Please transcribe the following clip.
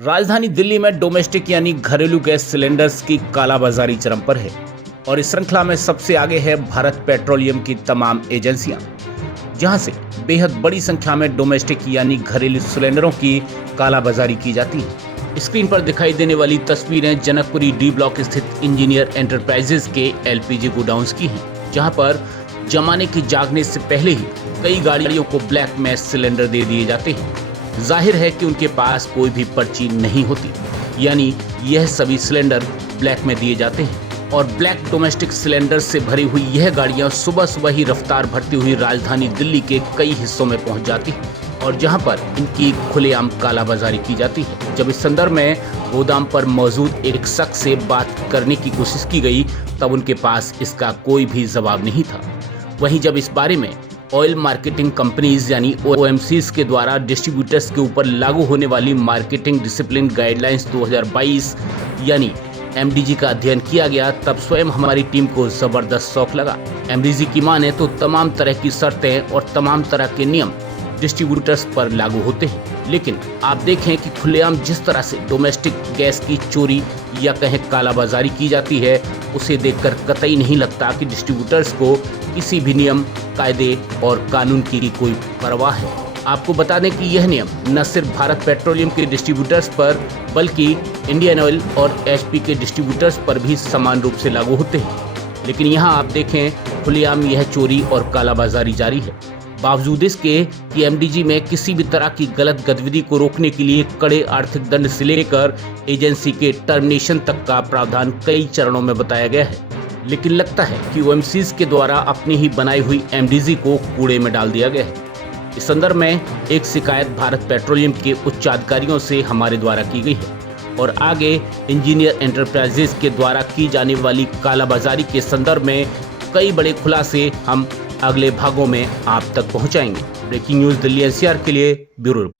राजधानी दिल्ली में डोमेस्टिक यानी घरेलू गैस सिलेंडर्स की कालाबाजारी चरम पर है और इस श्रृंखला में सबसे आगे है भारत पेट्रोलियम की तमाम एजेंसियां, जहां से बेहद बड़ी संख्या में डोमेस्टिक यानी घरेलू सिलेंडरों की कालाबाजारी की जाती है। स्क्रीन पर दिखाई देने वाली तस्वीरें जनकपुरी डी ब्लॉक स्थित इंजीनियर एंटरप्राइजेज के एलपीजी गोडाउन्स की हैं, जहां पर जमाने के जागने से पहले ही कई गाड़ियों को ब्लैक में सिलेंडर दे दिए जाते हैं। जाहिर है कि उनके पास कोई भी पर्ची नहीं होती, यानी यह सभी सिलेंडर ब्लैक में दिए जाते हैं और ब्लैक डोमेस्टिक सिलेंडर से भरी हुई यह गाड़ियां सुबह सुबह ही रफ्तार भरती हुई राजधानी दिल्ली के कई हिस्सों में पहुंच जाती हैं और जहां पर इनकी खुलेआम कालाबाजारी की जाती है। जब इस संदर्भ में गोदाम पर मौजूद एक शख्स से बात करने की कोशिश की गई, तब उनके पास इसका कोई भी जवाब नहीं था। वहीं जब इस बारे में ऑयल मार्केटिंग कंपनीज यानी OMCs के द्वारा डिस्ट्रीब्यूटर्स के ऊपर लागू होने वाली मार्केटिंग डिसिप्लिन गाइडलाइंस 2022 यानी MDG का अध्ययन किया गया, तब स्वयं हमारी टीम को जबरदस्त शौक लगा। MDG की माने तो तमाम तरह की शर्तें और तमाम तरह के नियम डिस्ट्रीब्यूटर्स पर लागू होते हैं, लेकिन आप देखें कि खुलेआम जिस तरह से डोमेस्टिक गैस की चोरी या कहें कालाबाजारी की जाती है, उसे देखकर कतई नहीं लगता कि डिस्ट्रीब्यूटर्स को किसी भी नियम, कायदे और कानून की कोई परवाह है। आपको बता दें कि यह नियम न सिर्फ भारत पेट्रोलियम के डिस्ट्रीब्यूटर्स पर, बल्कि इंडियन ऑयल और HP के डिस्ट्रीब्यूटर्स पर भी समान रूप से लागू होते हैं। लेकिन यहाँ आप देखें, खुलेआम यह चोरी और कालाबाजारी जारी है, बावजूद इसके कि MDG में किसी भी तरह की गलत गतिविधि को रोकने के लिए कड़े आर्थिक दंड से लेकर एजेंसी के टर्मिनेशन तक का प्रावधान कई चरणों में बताया गया है। लेकिन लगता है कि OMCs के द्वारा अपनी ही बनाई हुई MDG को कूड़े में डाल दिया गया है। इस संदर्भ में एक शिकायत भारत पेट्रोलियम के उच्चाधिकारियों से हमारे द्वारा की गई है और आगे इंजीनियर एंटरप्राइजेज के द्वारा की जाने वाली कालाबाजारी के संदर्भ में कई बड़े खुलासे हम अगले भागों में आप तक पहुंचाएंगे। ब्रेकिंग न्यूज दिल्ली NCR के लिए ब्यूरो।